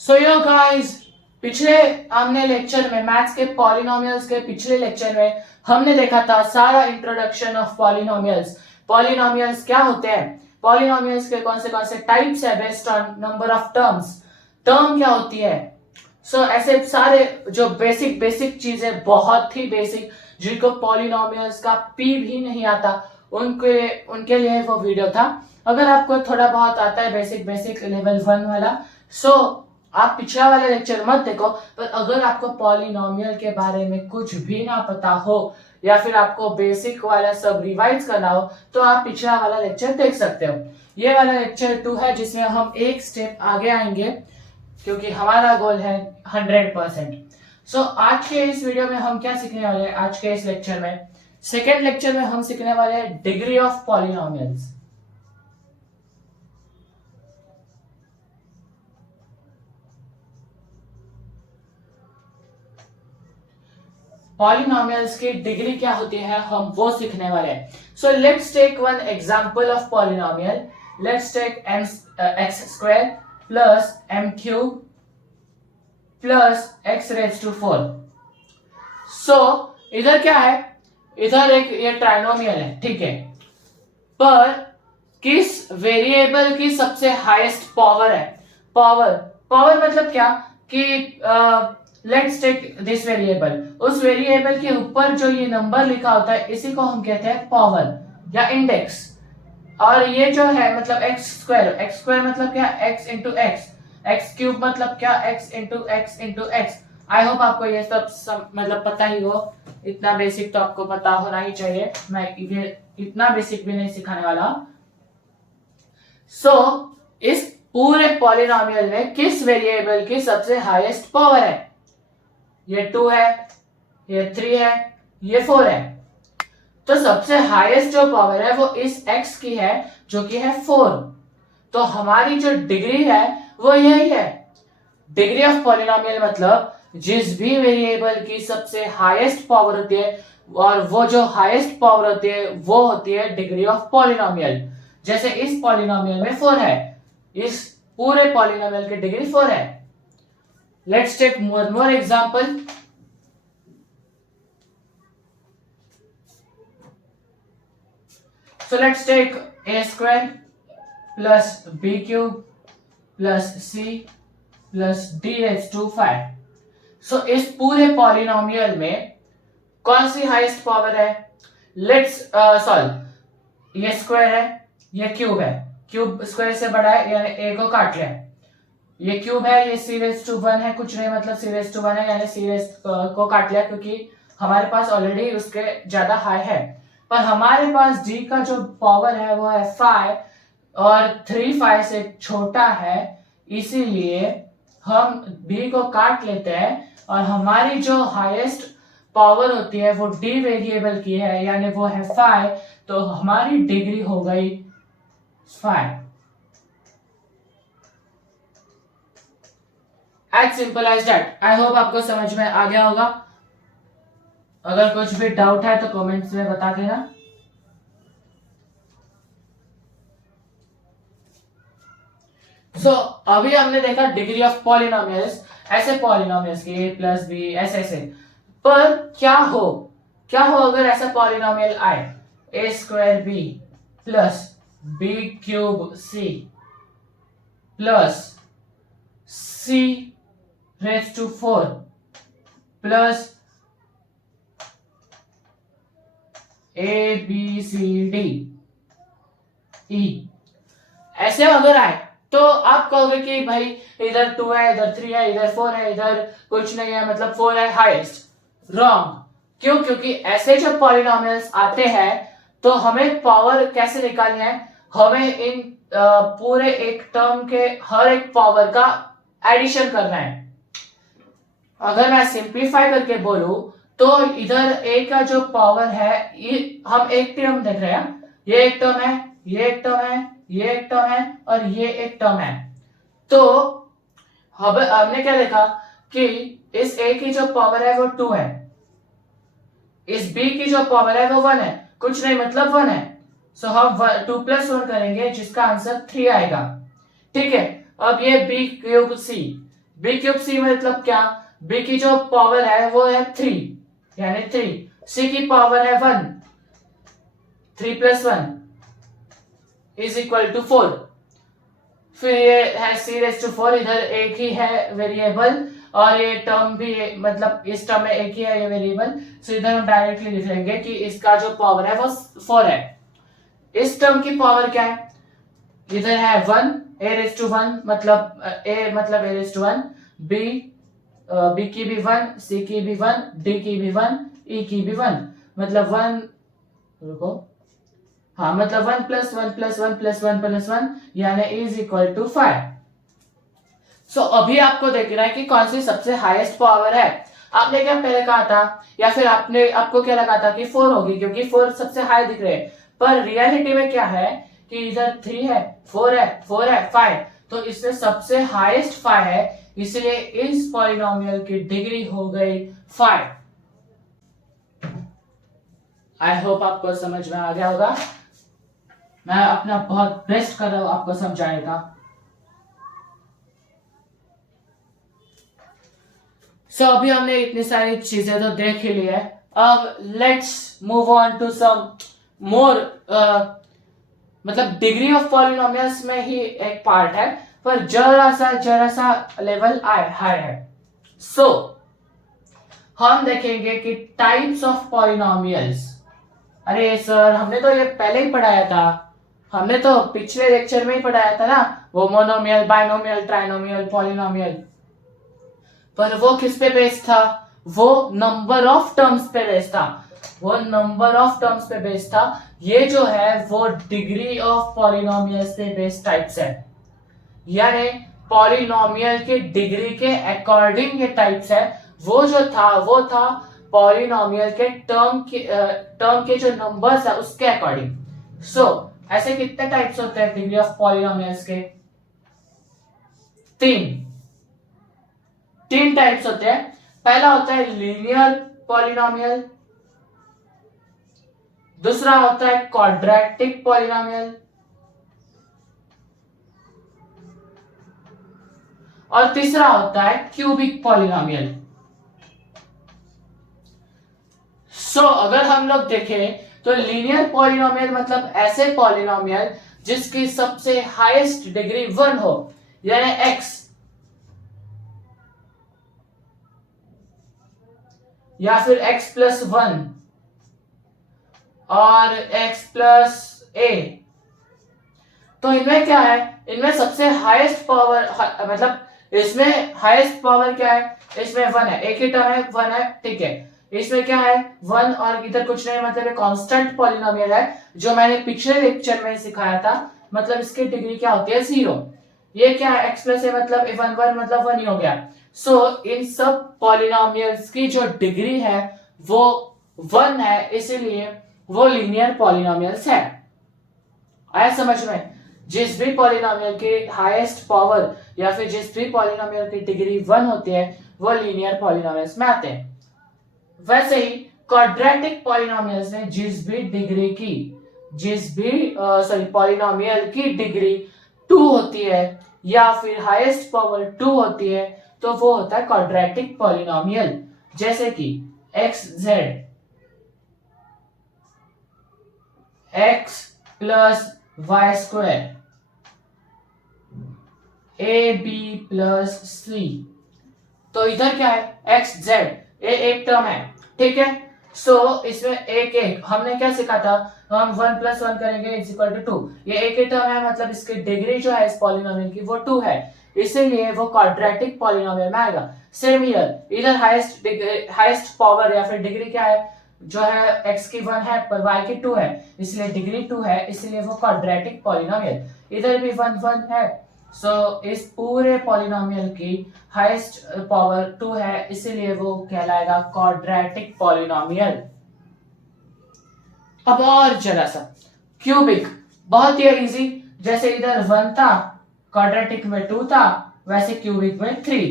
सो yo guys, पिछले हमने lecture में मैथ्स के पॉलिनोमियल्स के पिछले लेक्चर में हमने देखा था सारा इंट्रोडक्शन ऑफ पॉलिनोमियल्स। पॉलिनोमियल्स क्या होते हैं, पॉलिनोमियल्स के कौन से टाइप्स है based on number of terms, term क्या होती है। ऐसे सारे जो बेसिक बेसिक चीजें, बहुत ही बेसिक, जिनको पॉलिनोमियल्स का पी भी नहीं आता, उनके उनके लिए वो वीडियो था। अगर आपको थोड़ा बहुत आता है बेसिक बेसिक लेवल 1 वाला, आप पिछला वाला लेक्चर मत देखो। पर अगर आपको पॉलिनोमियल के बारे में कुछ भी ना पता हो या फिर आपको बेसिक वाला सब रिवाइज करना हो तो आप पिछला वाला लेक्चर देख सकते हो। ये वाला लेक्चर 2 है जिसमें हम एक स्टेप आगे आएंगे क्योंकि हमारा गोल है 100%। आज के इस वीडियो में हम क्या सीखने वाले हैं, आज के इस लेक्चर में, सेकेंड लेक्चर में हम सीखने वाले हैं डिग्री ऑफ पॉलिनोमियल्स। पॉलिनोमियल्स की डिग्री क्या होती है हम वो सीखने वाले हैं। So let's take one example of polynomial. Let's take X square plus M cube plus X raise to 4। इधर क्या है, इधर एक ये ट्राइनोमियल है, ठीक है। पर किस वेरिएबल की सबसे हाईएस्ट पावर है, पावर पावर मतलब क्या कि लेट्स टेक दिस वेरिएबल, उस वेरिएबल के ऊपर जो ये नंबर लिखा होता है इसी को हम कहते हैं पावर या इंडेक्स। और ये जो है मतलब एक्स स्क्वायर मतलब क्या, x into x. X cube मतलब क्या, एक्स इंटू एक्स। आई होप आपको ये सब मतलब पता ही हो, इतना बेसिक तो आपको पता होना ही चाहिए। मैं ये इतना बेसिक भी नहीं सिखाने वाला। इस पूरे पॉलिनोमियल में किस वेरिएबल की सबसे हाईएस्ट पावर है? ये 2 है, ये 3 है, ये 4 है। तो सबसे हाईएस्ट जो पावर है वो इस x की है जो कि है 4। तो हमारी जो डिग्री है वो यही है। डिग्री ऑफ पॉलिनोमियल मतलब जिस भी वेरिएबल की सबसे हाईएस्ट पावर होती है, और वो जो हाईएस्ट पावर होती है वो होती है डिग्री ऑफ पॉलिनोमियल। जैसे इस पॉलिनोमियल में 4 है, इस पूरे पॉलिनोमियल की डिग्री 4 है। Let's take one more example. Let's take a square plus b cube plus c plus d raised to 5। इस पूरे पॉलिनोमियल में कौन सी हाईएस्ट पावर है? Let's solve. ये स्क्वायर है, ये क्यूब है, क्यूब स्क्वायर से बड़ा है यानी a को काट लिया। ये क्यूब है, ये सी रेज टू 1 है, कुछ नहीं मतलब सी रेज टू 1 है यानी सी रेज को काट लिया क्योंकि हमारे पास ऑलरेडी उसके ज्यादा हाई है। पर हमारे पास d का जो पावर है वो है 5 और 3 5 से छोटा है, इसीलिए हम b को काट लेते हैं और हमारी जो हाईएस्ट पावर होती है वो d वेरिएबल की है यानी वो है 5। तो हमारी डिग्री हो गई 5। As simple as that. I hope आपको समझ में आ गया होगा। अगर कुछ भी डाउट है तो कमेंट्स में बता देना। अभी हमने देखा डिग्री ऑफ पॉलिनोमियल्स, ऐसे पॉलिनोमियल्स की a प्लस बी ऐसे। पर क्या हो अगर ऐसा पॉलिनोमियल आए, a square B plus B cube C plus C raise to 4 plus A B C D E, ऐसे अगर आए तो आप कहोगे कि भाई इधर 2 है, इधर 3 है, इधर 4 है, इधर कुछ नहीं है, मतलब 4 है हाईएस्ट। रॉन्ग। क्यों? क्योंकि ऐसे जब पॉलिनोमियल्स आते हैं तो हमें पावर कैसे निकालनी है, हमें इन पूरे एक टर्म के हर एक पावर का एडिशन करना है। अगर मैं सिंप्लीफाई करके बोलूं तो इधर a का जो पावर है, हम एक टर्म देख रहे हैं, ये एक टर्म है, ये एक टर्म है, ये एक टर्म है और ये एक टर्म है। तो हमने क्या देखा कि इस a की जो पावर है वो 2 है, इस b की जो पावर है वो 1 है, कुछ नहीं मतलब 1 है। हम 2 प्लस 1 करेंगे जिसका आंसर 3 आएगा, ठीक है। अब ये b cube c, B cube C मतलब क्या, बी की जो पावर है वो है 3 यानी 3, सी की पावर है 1, 3 + 1 = 4। फिर ये है c⁴, इधर एक ही है वेरिएबल और ये टर्म भी मतलब इस टर्म में एक ही है ये वेरिएबल, तो इधर हम डायरेक्टली लिख लेंगे कि इसका जो पावर है वो 4 है। इस टर्म की पावर क्या है, इधर है 1, a⁴ मतलब a⁴ b की भी 1, c की भी 1, d की भी 1, e की भी 1 मतलब 1, रुको, हाँ मतलब 1 + 1 + 1 + 1 + 1 यानी = 5। सो अभी आपको देखना है कि कौन सी सबसे हाईएस्ट पावर है। आपने क्या पहले कहा था, या फिर आपको क्या लगा था कि 4 होगी क्योंकि 4 सबसे हाई दिख रहे हैं, पर रियलिटी में क्या है कि इधर 3 है, 4 है, 4 है, 5, तो इसमें सबसे हाईएस्ट 5 है, इसलिए इस पॉलिनोमियल की डिग्री हो गई 5। आई होप आपको समझ में आ गया होगा। मैं अपना बहुत बेस्ट कर रहा हूं आपको समझाने का। सो अभी हमने इतनी सारी चीजें तो देख ही ली है, अब let's move on to some मोर, मतलब डिग्री ऑफ पॉलिनोमियल्स में ही एक पार्ट है, पर जरा सा लेवल हाई है। सो हम देखेंगे कि टाइप्स ऑफ पॉलिनोमियल्स। अरे सर हमने तो ये पहले ही पढ़ाया था, हमने तो पिछले लेक्चर में ही पढ़ाया था ना, वो मोनोमियल, बाइनोमियल, ट्राइनोमियल, पॉलिनोमियल, पर वो किस पे बेस्ड था, वो नंबर ऑफ टर्म्स पे बेस्ड था, वो नंबर ऑफ टर्म्स पे बेस्ड था। ये जो है वो डिग्री ऑफ पॉलिनोमियल्स पे बेस्ड टाइप्स है, यानी पॉलिनोमियल की डिग्री के अकॉर्डिंग ये टाइप्स है। वो जो था वो था पॉलिनोमियल के टर्म के जो नंबर्स है उसके अकॉर्डिंग। सो ऐसे कितने टाइप्स होते हैं डिग्री ऑफ पॉलिनोमियल्स के, तीन टाइप्स होते हैं। पहला होता है लीनियर पॉलिनोमियल, दूसरा होता है क्वाड्रेटिक पॉलिनोमियल, और तीसरा होता है क्यूबिक पॉलिनोमियल। सो अगर हम लोग देखें तो लीनियर पॉलिनोमियल मतलब ऐसे पॉलिनोमियल जिसकी सबसे हाईएस्ट डिग्री 1 हो, यानी x या फिर x + 1 और x + a। तो इनमें क्या है, इनमें सबसे हाईएस्ट पावर मतलब इसमें हाईएस्ट पावर क्या है, इसमें 1 है, एक ही टर्म है 1 है, ठीक है। इसमें क्या है 1 और इधर कुछ नहीं, मतलब ये कांस्टेंट पॉलिनोमियल है जो मैंने पिछले लेक्चर में सिखाया था, मतलब इसकी डिग्री क्या होती है 0। ये क्या है x + a मतलब 1 मतलब 1 ही हो गया। सो इन सब पॉलिनोमियल्स की जो डिग्री है वो 1 है, इसीलिए वो लीनियर पॉलिनोमियल्स है। आया समझ में, जिस भी पॉलिनोमियल की हाईएस्ट पावर या फिर जिस भी पॉलिनोमियल की डिग्री 1 होती है वो लीनियर पॉलिनोमियल्स में आते हैं। वैसे ही क्वाड्रेटिक पॉलिनोमियल्स में जिस भी पॉलिनोमियल की डिग्री 2 होती है या फिर हाईएस्ट पावर 2 होती है तो वो होता है क्वाड्रेटिक पॉलिनोमियल, जैसे कि xz x + y² ab + c। तो इधर क्या है xz, ये एक टर्म है, ठीक है। सो इसमें एक हमने क्या सीखा था, हम 1 + 1 करेंगे = 2, ये एक ही टर्म है, मतलब इसकी डिग्री जो है इस पॉलिनोमियल की वो 2 है, इसीलिए वो क्वाड्रेटिक पॉलिनोमियल में आएगा। सेम हियर, इधर हाईएस्ट पावर या फिर डिग्री क्या है, जो है x की 1 है पर y की 2 है, इसलिए डिग्री 2 है, इसलिए वो क्वाड्रेटिक पॉलिनोमियल। इधर भी 1 1 है, सो इस पूरे पॉलिनोमियल की हाईएस्ट पावर 2 है, इसीलिए वो कहलाएगा क्वाड्रेटिक पॉलिनोमियल। अब और जरा सा क्यूबिक, बहुत ही इजी, जैसे इधर 1 था, क्वाड्रेटिक में 2 था, वैसे क्यूबिक में 3,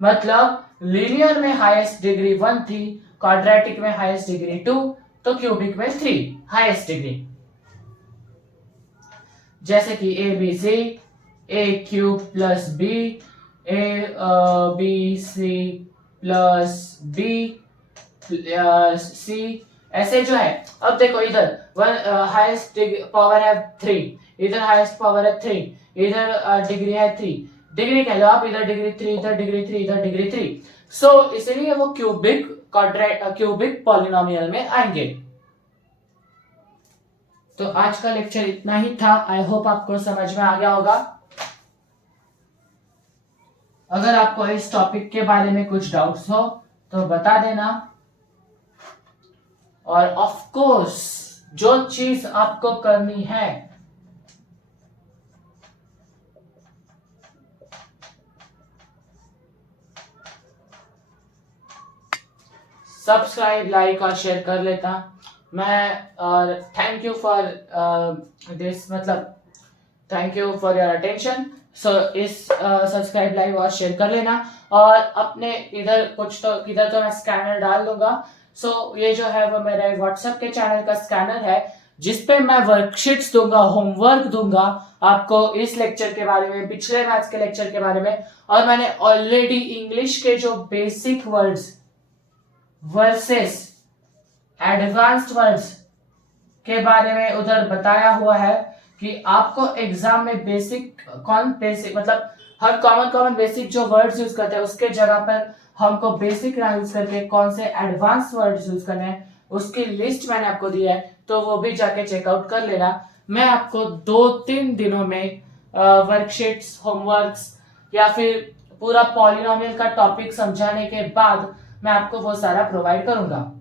मतलब लीनियर में हाईएस्ट डिग्री 1 थी, क्वाड्रेटिक में हाईएस्ट डिग्री 2, तो क्यूबिक में 3 हाईएस्ट डिग्री। जैसे कि a b c a³ + b A B C plus B plus C, ऐसे जो है। अब देखो इधर हाईएस्ट पावर है 3, इधर हाईएस्ट पावर है 3, इधर डिग्री है 3, डिग्री कह लो आप, इधर डिग्री 3, इधर डिग्री 3, इधर डिग्री 3। सो इसलिए वो क्यूबिक पॉलिनोमियल में आएंगे। तो आज का लेक्चर इतना ही था। आई होप आपको समझ में आ गया होगा। अगर आपको इस टॉपिक के बारे में कुछ डाउट्स हो तो बता देना। और ऑफ कोर्स जो चीज आपको करनी है, सब्सक्राइब, लाइक और शेयर कर लेता मैं। और थैंक यू फॉर दिस, मतलब thank you for your attention. So इस सब्सक्राइब, लाइक और शेयर कर लेना। और अपने इधर तो मैं स्कैनर डाल दूंगा। सो ये जो है वो मेरे व्हाट्सएप के चैनल का स्कैनर है, जिसपे मैं वर्कशीट्स दूंगा, होमवर्क दूंगा आपको इस लेक्चर के बारे में, पिछले मैथ्स के लेक्चर के बारे में। और मैंने ऑलरेडी इंग्लिश के जो basic words versus advanced words के बारे में उधर बताया हुआ है कि आपको एग्जाम में बेसिक मतलब हर कॉमन बेसिक जो वर्ड्स यूज करते हैं उसके जगह पर हमको बेसिक ना यूज करके कौन से एडवांस वर्ड्स यूज करने हैं उसकी लिस्ट मैंने आपको दी है, तो वो भी जाके चेकआउट कर लेना। मैं आपको 2-3 दिनों में वर्कशीट्स, होमवर्क्स या फिर पूरा पॉलिनोमियल का टॉपिक समझाने के बाद मैं आपको वो सारा प्रोवाइड करूंगा।